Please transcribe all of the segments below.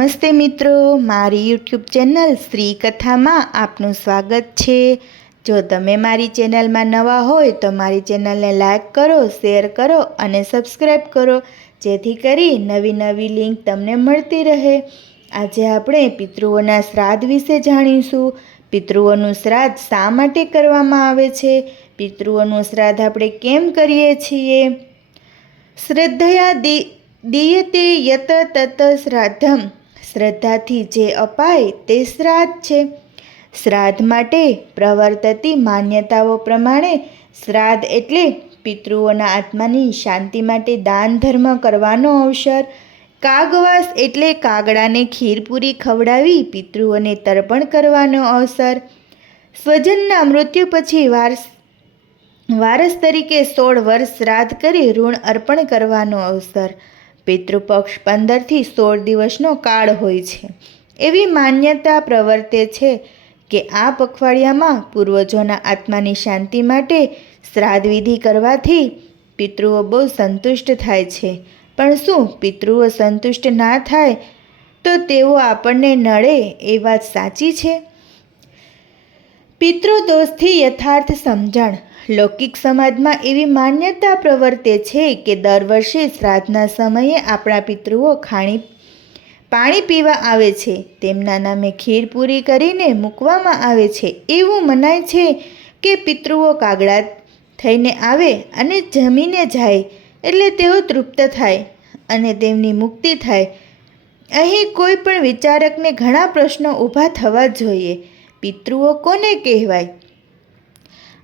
નમસ્તે મિત્રો, મારી યુટ્યુબ ચેનલ શ્રી કથામાં આપનું સ્વાગત છે। જો તમે મારી ચેનલમાં નવા હોય તો મારી ચેનલને લાઈક કરો, શેર કરો અને સબસ્ક્રાઈબ કરો, જેથી કરી નવી લિંક તમને મળતી રહે। આજે આપણે પિતૃઓના શ્રાદ્ધ વિશે જાણીશું। પિતૃઓનું શ્રાદ્ધ શા માટે કરવામાં આવે છે? પિતૃઓનું શ્રાદ્ધ આપણે કેમ કરીએ છીએ? શ્રદ્ધયા દીયતે યત તત શ્રાદ્ધમ, શ્રદ્ધાથી જે અપાય તે શ્રાદ્ધ છે। શ્રાદ્ધ માટે પ્રવર્તતી માન્યતાઓ પ્રમાણે શ્રાદ્ધ એટલે પિતૃઓના આત્માની શાંતિ માટે દાન ધર્મ કરવાનો અવસર। કાગવાસ એટલે કાગડાને ખીરપૂરી ખવડાવી પિતૃઓને તર્પણ કરવાનો અવસર। સ્વજનના મૃત્યુ પછી વારસ તરીકે 16 વર્ષ શ્રાદ્ધ કરી ઋણ અર્પણ કરવાનો અવસર। પિતૃપક્ષ 15 થી 16 દિવસનો કાળ હોય છે। એવી માન્યતા પ્રવર્તે છે કે આ પખવાડિયામાં પૂર્વજોના આત્માની શાંતિ માટે શ્રાદ્ધ વિધિ કરવાથી પિતૃઓ બહુ સંતુષ્ટ થાય છે। પણ શું પિતૃઓ સંતુષ્ટ ના થાય તો તેઓ આપણને નડે એ વાત સાચી છે? પિતૃદોષથી યથાર્થ સમજણ। લૌકિક સમાજમાં એવી માન્યતા પ્રવર્તે છે કે દર વર્ષે શ્રાદ્ધના સમયે આપણા પિતૃઓ પાણી પીવા આવે છે, તેમના નામે ખીર પૂરી કરીને મૂકવામાં આવે છે। એવું મનાય છે કે પિતૃઓ કાગડા થઈને આવે અને જમીને જાય એટલે તેઓ તૃપ્ત થાય અને તેમની મુક્તિ થાય। અહીં કોઈ પણ વિચારકને ઘણા પ્રશ્નો ઊભા થવા જોઈએ। પિતૃઓ કોને કહેવાય?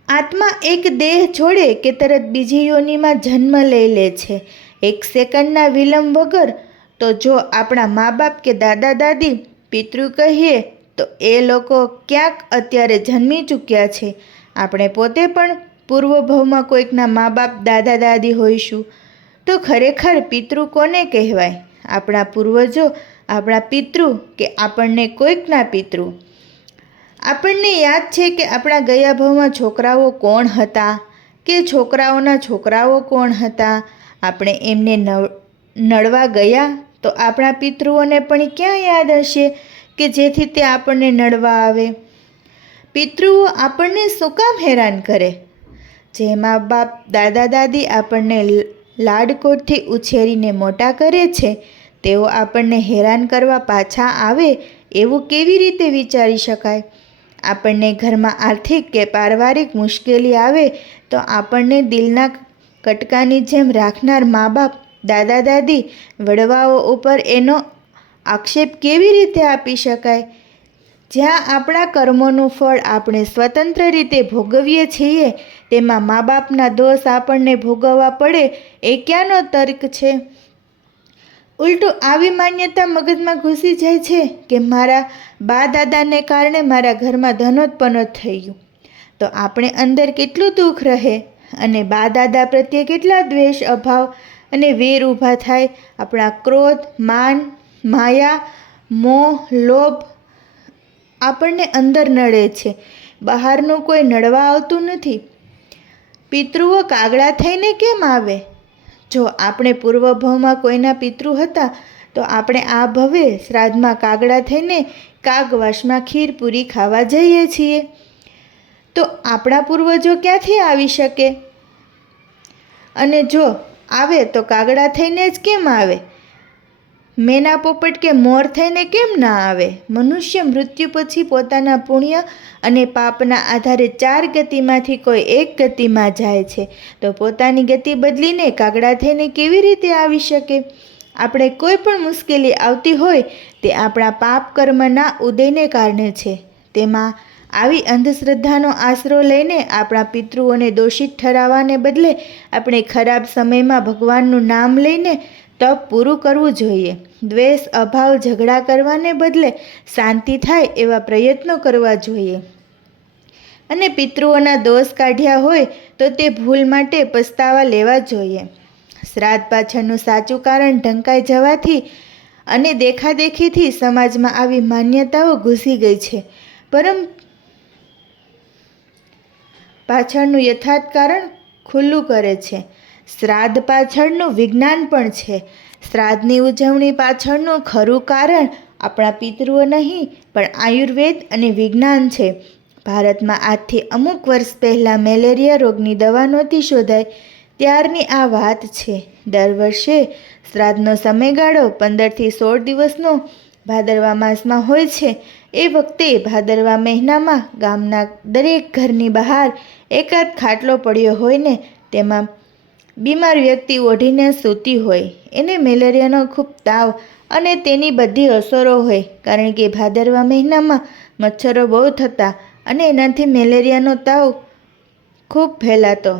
આત્મા એક દેહ છોડે કે તરત બીજી યોનિમાં જન્મ લઈ લે છે, 1 સેકન્ડના વિલંબ વગર। તો જો આપણા મા બાપ કે દાદા દાદી પિતૃ કહીએ તો એ લોકો ક્યાંક અત્યારે જન્મી ચૂક્યા છે। આપણે પોતે પણ પૂર્વભવમાં કોઈકના મા બાપ દાદા દાદી હોઈશું। તો ખરેખર પિતૃ કોને કહેવાય? આપણા પૂર્વજો, આપણા પિતૃ કે આપણને કોઈકના પિતૃ? આપણને યાદ છે કે આપણા ગયા ભવમાં છોકરાઓ કોણ હતા કે છોકરાઓના છોકરાઓ કોણ હતા? આપણે એમને નડવા ગયા તો આપણા પિતૃઓને પણ ક્યાં યાદ હશે કે જેથી તે આપણને નડવા આવે? પિતૃઓ આપણને શું કામ હેરાન કરે? જે મા બાપ દાદા દાદી આપણને લાડકોડથી ઉછેરીને મોટા કરે છે, તેઓ આપણને હેરાન કરવા પાછા આવે એવું કેવી રીતે વિચારી શકાય? આપણને ઘરમાં આર્થિક કે પારિવારિક મુશ્કેલી આવે તો આપણને દિલના કટકાની જેમ રાખનાર મા બાપ દાદા દાદી વડવાઓ ઉપર એનો આક્ષેપ કેવી રીતે આપી શકાય? જ્યાં આપણા કર્મોનું ફળ આપણે સ્વતંત્ર રીતે ભોગવીએ છીએ તેમાં મા બાપના દોષ આપણને ભોગવવા પડે એ ક્યાંનો તર્ક છે? ઉલટું આવી માન્યતા મગજમાં ઘૂસી જાય છે કે મારા બા દાદાને કારણે મારા ઘરમાં ધનોત્પન્ન થઈ ગયું તો આપણે અંદર કેટલું દુઃખ રહે અને બા દાદા પ્રત્યે કેટલા દ્વેષ, અભાવ અને વેર ઊભા થાય। આપણા ક્રોધ, માન, માયા, મોહ, લોભ આપણને અંદર નડે છે, બહારનું કોઈ નડવા આવતું નથી। પિતૃઓ કાગડા થઈને કેમ આવે? જો આપણે પૂર્વભવમાં કોઈના પિતૃ હતા તો આપણે આ ભવે શ્રાદ્ધમાં કાગડા થઈને કાગવાસમાં ખીર પૂરી ખાવા જઈએ છીએ। તો આપણા પૂર્વજો ક્યાંથી આવી શકે? અને જો આવે તો કાગડા થઈને જ કેમ આવે? મેના પોપટ કે મોર થઈને કેમ ના આવે? મનુષ્ય મૃત્યુ પછી પોતાના પુણ્ય અને પાપના આધારે 4 ગતિમાંથી કોઈ એક ગતિમાં જાય છે, તો પોતાની ગતિ બદલીને કાગડા થઈને કેવી રીતે આવી શકે? આપણે કોઈ પણ મુશ્કેલી આવતી હોય તે આપણા પાપ કર્મના ઉદયને કારણે છે। તેમાં આવી અંધશ્રદ્ધાનો આશરો લઈને આપણા પિતૃઓને દોષિત ઠરાવવાને બદલે આપણે ખરાબ સમયમાં ભગવાનનું નામ લઈને તપ પૂરું કરવું જોઈએ। દ્વેષ, અભાવ, ઝઘડા કરવાને બદલે શાંતિ થાય એવા પ્રયત્નો કરવા જોઈએ। અને પિતૃઓના દોષ કાઢ્યા હોય તો તે ભૂલ માટે પસ્તાવા લેવા જોઈએ। શ્રાદ્ધ પાછળનું સાચું કારણ ઢંકાઈ જવાથી અને દેખાદેખીથી સમાજમાં આવી માન્યતાઓ ઘૂસી ગઈ છે, પરંતુ પાછળનું યથાર્થ કારણ ખુલ્લું કરે છે। શ્રાદ્ધ પાછળનું વિજ્ઞાન પણ છે। શ્રાદ્ધની ઉજવણી પાછળનું ખરું કારણ આપણા પિતૃઓ નહીં પણ આયુર્વેદ અને વિજ્ઞાન છે. ભારતમાં આજથી અમુક વર્ષ પહેલાં મેલેરિયા રોગની દવા નહોતી શોધાઈ ત્યારની આ વાત છે. દર વર્ષે શ્રાદ્ધનો સમયગાળો 15થી 16 દિવસનો ભાદરવા માસમાં હોય છે. એ વખતે ભાદરવા મહિનામાં ગામના દરેક ઘરની બહાર એકાદ ખાટલો પડ્યો હોય ને તેમાં બીમાર વ્યક્તિ ઓઢીને સૂતી હોય. એને મેલેરિયાનો ખૂબ તાવ અને તેની બધી અસરો હોય, કારણ કે ભાદરવા મહિનામાં મચ્છરો બહુ થતા અને એનાથી મેલેરિયાનો તાવ ખૂબ ફેલાતો.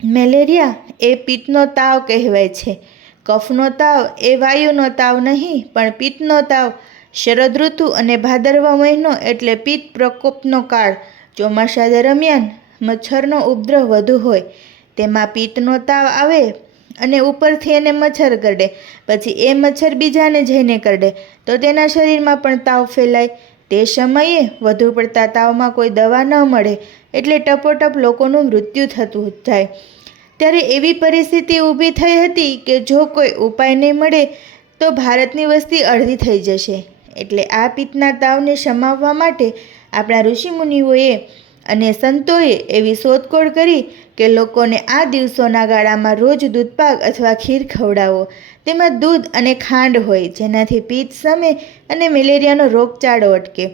મેલેરિયા એ પિત્તનો તાવ કહેવાય છે. કફનો તાવ એ વાયુનો તાવ નહીં પણ પિત્તનો તાવ. શરદ ઋતુ અને ભાદરવા મહિનો એટલે પિત્ત પ્રકોપનો કાળ. ચોમાસા દરમિયાન મચ્છરનો ઉપદ્રવ વધુ હોય. તેમાં પિત્તનો તાવ આવે અને ઉપરથી એને મચ્છર કરડે, પછી એ મચ્છર બીજાને જઈને કરડે તો તેના શરીરમાં પણ તાવ ફેલાય. તે સમયે વધુ પડતા તાવમાં કોઈ દવા ન મળે એટલે ટપોટપ લોકોનું મૃત્યુ થતું જાય. ત્યારે એવી પરિસ્થિતિ ઊભી થઈ હતી કે જો કોઈ ઉપાય નહીં મળે તો ભારતની વસ્તી અડધી થઈ જશે. એટલે આ પિત્તના તાવને શમાવવા માટે આપણા ઋષિમુનિઓએ અને સંતોએ એવી શોધખોળ કરી કે લોકોને આ દિવસોના ગાળામાં રોજ દૂધપાક અથવા ખીર ખવડાવો. તેમાં દૂધ અને ખાંડ હોય જેનાથી પિત્ત શમે અને મેલેરિયાનો રોગચાળો અટકે.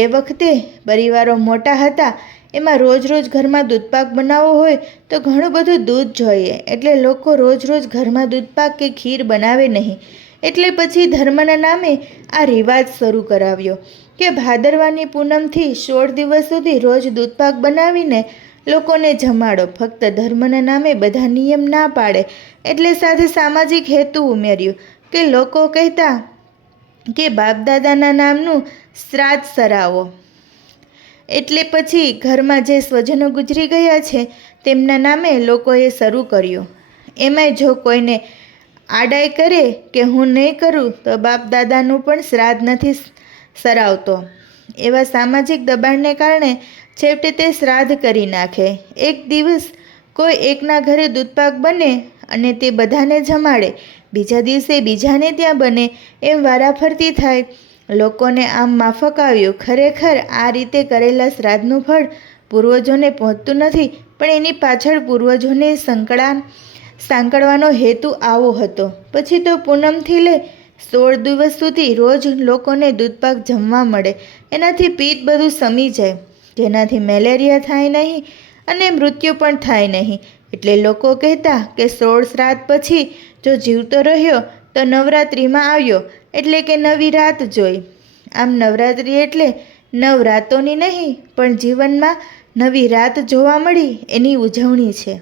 એ વખતે પરિવારો મોટા હતા, એમાં રોજ રોજ ઘરમાં દૂધપાક બનાવવો હોય તો ઘણું બધું દૂધ જોઈએ, એટલે લોકો રોજ રોજ ઘરમાં દૂધપાક કે ખીર બનાવે નહીં. એટલે પછી ધર્મના નામે આ રિવાજ શરૂ કરાવ્યો કે ભાદરવાની પૂનમથી 16 દિવસ સુધી રોજ દૂધપાક બનાવીને લોકોને જમાડો. ફક્ત ધર્મના નામે બધા નિયમ ના પાડે એટલે સાથે સામાજિક હેતુ ઉમેર્યું કે લોકો કહેતા કે બાપદાદાના નામનું શ્રાદ્ધ સરાવો. એટલે પછી ઘરમાં જે સ્વજનો ગુજરી ગયા છે તેમના નામે લોકોએ શરૂ કર્યું. એમાંય જો કોઈને આડાઈ કરે કે હું નહીં કરું તો બાપ દાદાનું પણ શ્રાદ્ધ નથી સરાવતો. એવા સામાજિક દબાણને કારણે છેવટે તે શ્રાદ્ધ કરી નાખે. એક દિવસ કોઈ એકના ઘરે દૂધપાક બને અને તે બધાને જમાડે, બીજા દિવસે બીજાને ત્યાં બને, એમ વારાફરતી થાય. લોકોને આમ માફક આવ્યું. ખરેખર આ રીતે કરેલા શ્રાદ્ધનું ફળ પૂર્વજોને પહોંચતું નથી, પણ એની પાછળ પૂર્વજોને સાંકળવાનો હેતુ આવો હતો. પછી તો પૂનમથી લઈ 16 દિવસ સુધી રોજ લોકોને દૂધપાક જમવા મળે. એનાથી પિત્ત બધું શમી જાય, જેનાથી મેલેરિયા થાય નહીં અને મૃત્યુ પણ થાય નહીં. એટલે લોકો કહેતા કે 16 શ્રાદ્ધ પછી જો જીવતો રહ્યો તો નવરાત્રિમાં આવ્યો, એટલે કે નવી રાત જોઈ. આમ નવરાત્રિ એટલે નવરાતોની નહીં પણ જીવનમાં નવી રાત જોવા મળી એની ઉજવણી છે.